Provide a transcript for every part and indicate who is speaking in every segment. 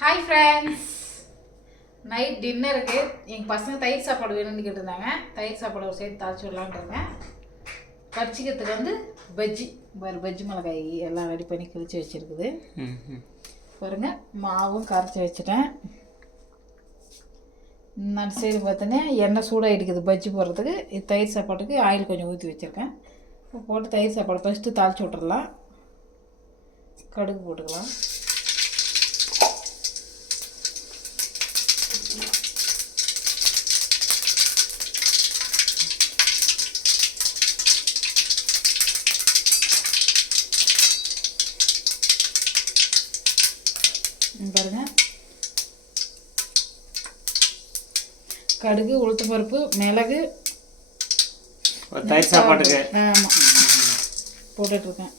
Speaker 1: Hi friends night டின்னருக்கு எங்கள் பசங்க தயிர் சாப்பாடு வேணும்னு கேட்டிருந்தாங்க. தயிர் சாப்பாடு ஒரு சேர்த்து தாளிச்சு விடலான்ட்டுருங்க கடிச்சிக்கிறதுக்கு வந்து பஜ்ஜி. வேறு பஜ்ஜி மிளகாய் எல்லாம் ரெடி பண்ணி கிழிச்சு வச்சுருக்குது. பாருங்க மாவும் கரைச்சி வச்சுட்டேன். நான் சைடு பார்த்தோன்னே எண்ணெய் சூடாக இருக்குது பஜ்ஜி போடுறதுக்கு. தயிர் சாப்பாட்டுக்கு ஆயில் கொஞ்சம் ஊற்றி வச்சுருக்கேன். போட்டு தயிர் சாப்பாடு ஃபஸ்ட்டு தாளிச்சு விட்றலாம் கடுகு போட்டுக்கலாம். இங்க பாருங்க. கடுகு உளுத்தம் பருப்பு மிளகு
Speaker 2: தயிர் சாப்பாட்டுக்கு.
Speaker 1: ஆமாம் போட்டுட்ருக்கேன்.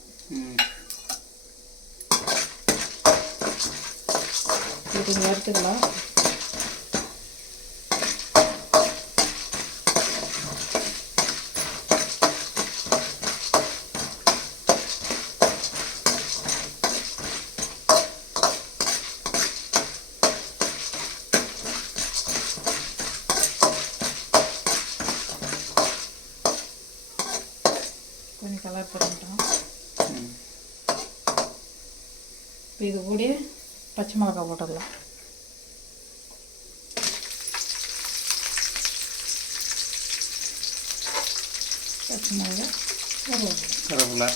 Speaker 1: இது வறுத்துக்கலாம். கலர் பண்ணிட்டோம். இப்போ இது கூட பச்சை மிளகா போட்டுடலாம் பச்சை மிளகா கருவேப்பிலை.
Speaker 2: கருவேப்பிலை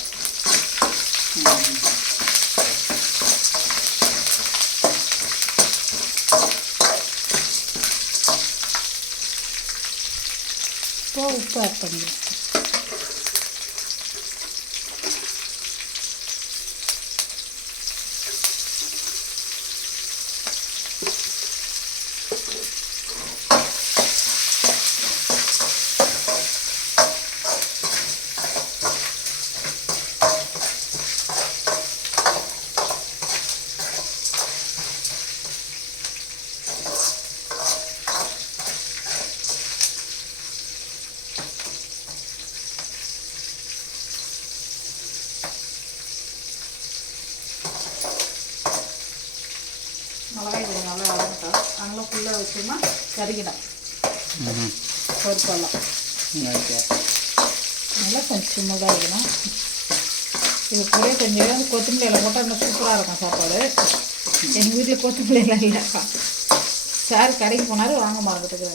Speaker 1: இப்போ உப்பு ஆட் பண்ணிக்கலாம் மிளகாய் கொஞ்சம் நல்லா வளர்ந்துட்டோம் அதனால் ஃபுல்லாக வச்சோம்னா கறிக்கிடும்
Speaker 2: ம்.
Speaker 1: பருப்பெல்லாம்
Speaker 2: ஓகே.
Speaker 1: நல்லா கொஞ்சம் சின்னதாக இருக்கணும் இது கூட கொஞ்சம் கொத்தமல்லி இலை போட்டால் இன்னும் சூப்பராக இருக்கும் சாப்பாடு. எங்கள் வீட்டில் கொத்தமல்லி இலை இல்லைப்பா சார் கடைக்கு போனார் வாங்க மறந்துட்டு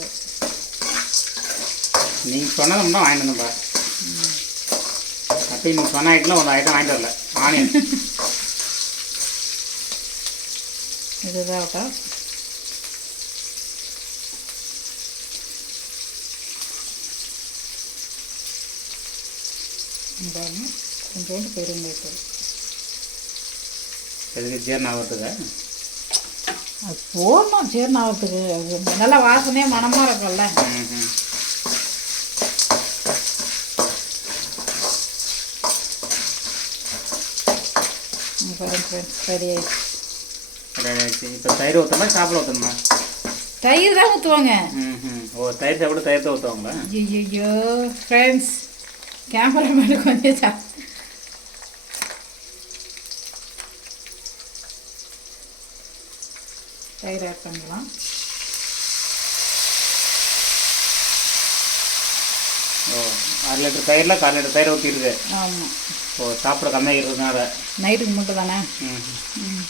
Speaker 2: நீங்கள் சொன்னதை மட்டும் வாங்கிட்டு வந்தேன்ப்பா அப்போ நீங்கள் சொன்ன ஐட்டம்லாம் ஒரு ஐட்டம் வாங்கிட்டு வரல. ஆனியன்
Speaker 1: கொஞ்சோண்டு பெருங்காயத்தூள்
Speaker 2: எதுக்கு ஜீரணம் ஆகிறதுக்கு?
Speaker 1: அது போடணும் அது நல்லா வாசனையாக மனமாக இருக்கும்ல. பாருங்க ஃப்ரெண்ட்ஸ் ரெடி ஆயிடுச்சு.
Speaker 2: ரெடி இப்போ தயிர் ஊற்றணுமா சாப்பிட ஊற்றணுமா
Speaker 1: தயிர் தான் ஊற்றுவாங்க
Speaker 2: ம் ம் ஓ தயிர் சாப்பிட தயிர் தான் ஊற்றுவாங்களா
Speaker 1: ஐயோ ஃப்ரெண்ட்ஸ் கேமராமேனு கொஞ்சம் சா தயிர் ஆட் பண்ணலாம்.
Speaker 2: ஓ அரை லிட்டர் தயிரில் கால் லிட்டர் தயிர் ஊற்றிடுது
Speaker 1: ஆமாம்
Speaker 2: ஓ சாப்பிட கம்மியாக இருக்கிறதுனால
Speaker 1: நைட்டுக்கு மட்டும் தானே?
Speaker 2: ம்
Speaker 1: ம்.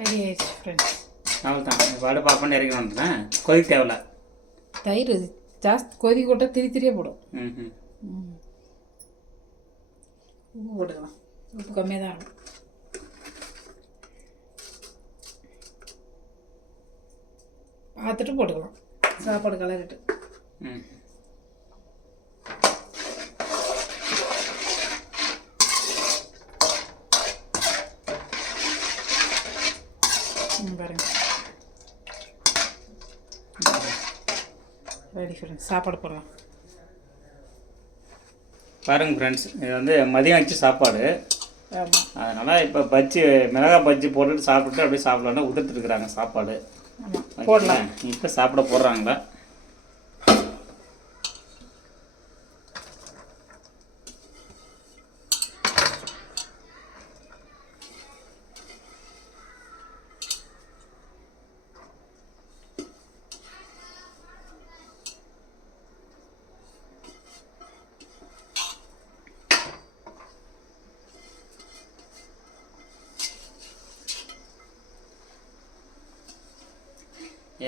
Speaker 1: ரெடி ஆயிடுச்சு ஃப்ரெண்ட்ஸ்
Speaker 2: அவ்வளோ தான் இப்போ அடுப்பு ஆஃப் பண்ணி இறக்கி வந்துட்டேன் கொதிக்க தேவையில்ல
Speaker 1: தயிர் ஜாஸ்தி கொதி கொட்ட திரி திரியே போடும்.
Speaker 2: ம் ம்.
Speaker 1: உப்பு போட்டுக்கலாம். உப்பு கம்மியாக தான் இருக்கும். பார்த்துட்டு போட்டுக்கலாம். சாப்பாடு கலரிட்டு.
Speaker 2: ம்,
Speaker 1: பாருங்க ரெடி ஃப்ரெண்ட்ஸ் சாப்பாடு போடலாம்.
Speaker 2: பாருங்க ஃப்ரெண்ட்ஸ் இது வந்து மதியம் வச்சு சாப்பாடு. அதனால் இப்போ பஜ்ஜி மிளகாய் பஜ்ஜி போட்டுட்டு சாப்பிட்டுட்டு அப்படியே சாப்பிடலான்னு உதுட்டு இருக்கிறாங்க சாப்பாடு
Speaker 1: போடலாம்.
Speaker 2: இப்போ சாப்பிட போடுறாங்களா?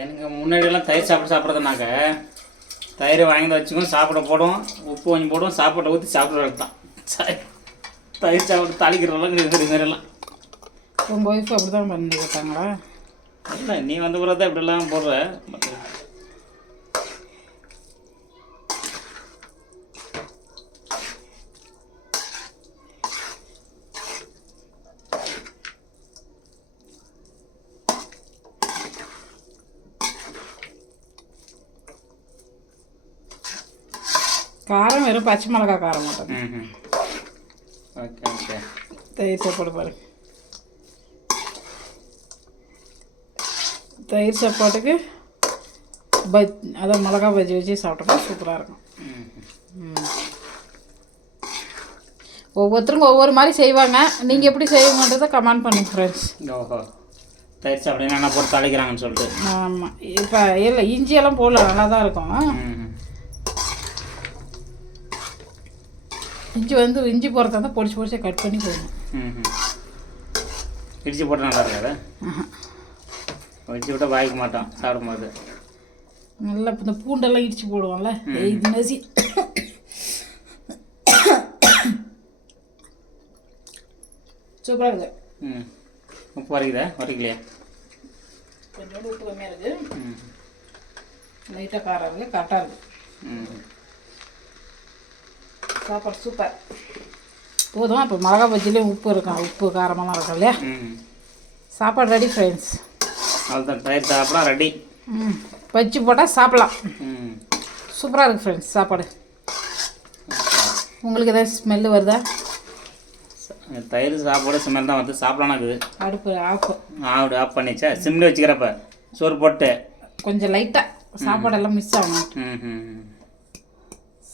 Speaker 2: எனக்கு முன்னாடியெல்லாம் தயிர் சாப்பிட்டு சாப்பிட்றதுனாக்க தயிர் வாங்கி வச்சுக்கோம் சாப்பிட போடும் உப்பு கொஞ்சம் போடும் சாப்பாட்டை ஊற்றி சாப்பிட தான். தயிர் சாப்பிட்டு தாளிக்கிறதெல்லாம் இது மாதிரிலாம்.
Speaker 1: உங்கள் ஒய்ஃப் அப்படி தான் பண்ணி கொடுத்தாங்களா
Speaker 2: இல்லை நீ வந்த பிறகு தான் இப்படிலாம் போடுற.
Speaker 1: காரம் வெறும் பச்சை மிளகா காரம் மட்டும்.
Speaker 2: Okay okay.
Speaker 1: தயிர் சாப்பாடு பாரு. தயிர் சாப்பாட்டுக்கு பஜ் அதான் மிளகா பஜ்ஜி வச்சு சாப்பிட்டோம்னா சூப்பராக இருக்கும்.
Speaker 2: ம்
Speaker 1: ம். ஒவ்வொருத்தருங்க ஒவ்வொரு மாதிரி செய்வாங்க. நீங்கள் எப்படி செய்வீங்கன்றதை கமெண்ட் பண்ணுங்க ஃப்ரெண்ட்ஸ்
Speaker 2: ஓஹோ. தயிர் சாப்பிட என்ன போட்டு தாளிக்கிறாங்கன்னு சொல்லிட்டு.
Speaker 1: ஆமாம் இப்போ இல்லை இஞ்சியெல்லாம் போடல நல்லா தான் இருக்கும்
Speaker 2: ம்
Speaker 1: இஞ்சி வந்து இஞ்சி போகிறதா இருந்தால் பொடிச்சு பொடிச்சு கட் பண்ணி போடணும்.
Speaker 2: ம் இடிச்சு போட்டு நல்லா இருக்காது. இடிச்சு விட்டால் வாய்க்க மாட்டோம் சாப்பிடும்போது.
Speaker 1: நல்லா இப்போ இந்த பூண்டெல்லாம் இடிச்சு போடுவோம்ல இது நசி. சூப்பராக இருக்குது
Speaker 2: ம். உப்பு வரைக்குதா வரைக்கலையா
Speaker 1: கொஞ்சோண்டு உப்பு கம்மியாக இருக்குது
Speaker 2: ம்
Speaker 1: லைட்டாக காரம் இருக்குது கரெக்டாக இருக்குது
Speaker 2: ம்
Speaker 1: சாப்பாடு சூப்பர் போதும்? இப்போ மிளகா பஜ்ஜிலையும் உப்பு இருக்கும் உப்பு காரமெல்லாம் இருக்கும் இல்லையா?
Speaker 2: ம்.
Speaker 1: சாப்பாடு ரெடி ஃப்ரெண்ட்ஸ்
Speaker 2: அவ்வளோதான் தயிர் சாப்பிடலாம் ரெடி
Speaker 1: ம். பஜ்ஜி போட்டால் சாப்பிட்லாம்.
Speaker 2: ம்.
Speaker 1: சூப்பராக இருக்குது ஃப்ரெண்ட்ஸ் சாப்பாடு. உங்களுக்கு ஏதாவது ஸ்மெல்லு வருதா?
Speaker 2: தயிர் சாப்பாடு ஸ்மெல் தான் வந்து சாப்பிடலாம் இருக்குது.
Speaker 1: அடுப்பு ஆஃப்
Speaker 2: ஆவிட ஆஃப் பண்ணிச்சா சிம்மில் வச்சுக்கிறப்ப சோறு போட்டு.
Speaker 1: கொஞ்சம் லைட்டாக சாப்பாடெல்லாம் மிஸ் ஆகணும்
Speaker 2: ம் ம்.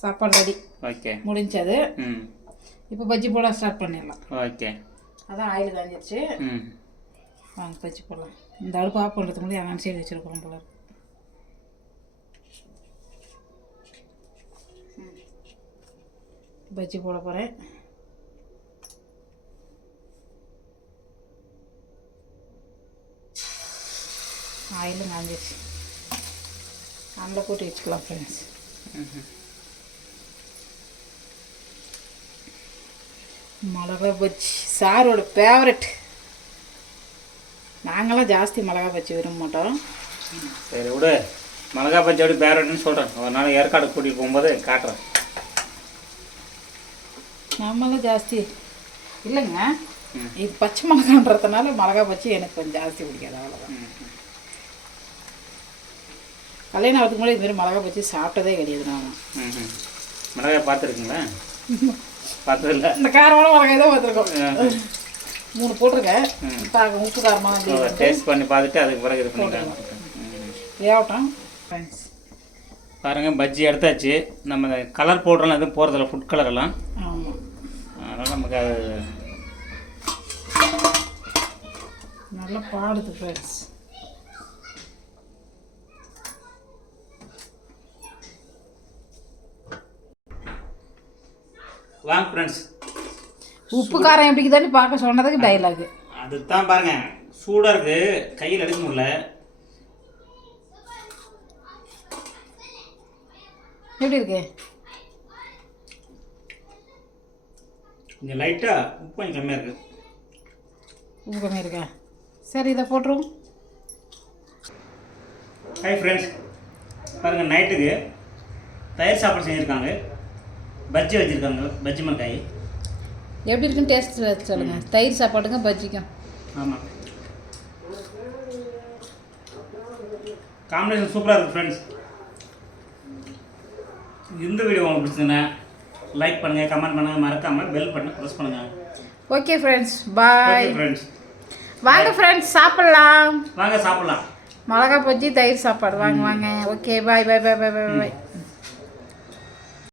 Speaker 1: சாப்பாடு ரெடி
Speaker 2: ஓகே
Speaker 1: முடிஞ்சது.
Speaker 2: ம்.
Speaker 1: இப்போ பஜ்ஜி போட ஸ்டார்ட் பண்ணிடலாம்.
Speaker 2: ஓகே
Speaker 1: அதான் ஆயில் காஞ்சிருச்சு.
Speaker 2: ம்.
Speaker 1: வாங்க பஜ்ஜி போடலாம். இந்த அடுப்பு ஆஃப் பண்ணுறதுக்கு முன்னாடி அங்கே சைடு வச்சுருக்கோம் போல. ம். பஜ்ஜி போட போகிறேன் ஆயிலும் காஞ்சிருச்சு. அதில் போட்டு வச்சுக்கலாம் ஃப்ரெண்ட்ஸ் மிளகா பஜ்ஜி. சாரோட ஃபேவரட் நாங்களாம் ஜாஸ்தி மிளகா பஜ்ஜி விரும்ப மாட்டோம்.
Speaker 2: சரி விடு. மிளகா பஜ்ஜி அப்படி பேரட்னு சொல்கிறேன் ஒரு நாள் ஏற்காடு கூட்டிகிட்டு போகும்போது காட்டுறேன்.
Speaker 1: நம்மளாம் ஜாஸ்தி. இல்லைங்க. இது பச்சை மிளகான்றதுனால மிளகா பஜ்ஜி எனக்கு கொஞ்சம் ஜாஸ்தி பிடிக்காது அவ்வளோதான் கல்யாணம் ஆகிறதுக்கு முன்னாடி இதுமாரி மிளகா பஜ்ஜி சாப்பிட்டதே கிடையாது நான்
Speaker 2: மிளகாய் பார்த்துருக்கீங்களா? பார்த்ததில்ல
Speaker 1: இந்த காரமான மிளகாய் தான் பார்த்துருக்கோம். மூணு போட்டிருக்கேன். உப்பு காரமாக
Speaker 2: டேஸ்ட் பண்ணி பார்த்துட்டு அதுக்கு பிறகு இது பண்ணிக்கலாம். ம்.
Speaker 1: வேகட்டும் ஃப்ரெண்ட்ஸ்
Speaker 2: பாருங்க பஜ்ஜி எடுத்தாச்சு. நம்ம கலர் பவுடர்லாம் எதுவும் போகிறதில்ல ஃபுட் கலரெல்லாம் அதனால் நமக்கு அது
Speaker 1: நல்லா பாடுது ஃப்ரெண்ட்ஸ்
Speaker 2: வாங்க ஃப்ரெண்ட்ஸ்
Speaker 1: உப்பு காரம் எப்படிக்குதான்னு பார்க்க சொன்னதுக்கு டைலாக்
Speaker 2: அதுதான் பாருங்க. சூடாக இருக்குது கையில் எடுக்க முடியல
Speaker 1: எப்படி இருக்கு?
Speaker 2: கொஞ்சம் லைட்டாக உப்பு கொஞ்சம் கம்மியாக இருக்குது
Speaker 1: உப்பு கம்மியாக இருக்கா? சரி இதை போட்டுருவோம்
Speaker 2: ஹாய் ஃப்ரெண்ட்ஸ் பாருங்கள் நைட்டுக்கு தயிர் சாப்பாடு செஞ்சுருக்காங்க. பஜ்ஜி வச்சுருக்காங்க பஜ்ஜி மிளகாய்.
Speaker 1: எப்படி இருக்குன்னு டேஸ்ட் சொல்லுங்கள் தயிர் சாப்பாட்டுக்கும் பஜ்ஜிக்கும்.
Speaker 2: ஆமாம் காம்பினேஷன் சூப்பராக இருக்குது ஃப்ரெண்ட்ஸ் இந்த வீடியோ உங்களுக்கு பிடிச்சதுன்னா லைக் பண்ணுங்கள் கமெண்ட் பண்ணுங்கள் மறக்காமல் பெல் பட்டன் ப்ரெஸ் பண்ணுங்கள்
Speaker 1: ஓகே ஃப்ரெண்ட்ஸ் பாய்
Speaker 2: ஃப்ரெண்ட்ஸ்
Speaker 1: வாங்க ஃப்ரெண்ட்ஸ் சாப்பிட்லாம்.
Speaker 2: வாங்க சாப்பிட்லாம்.
Speaker 1: மிளகா பஜ்ஜி தயிர் சாப்பாடு. வாங்க வாங்க. ஓகே பாய் பாய் பாய் பாய் பாய் பாய்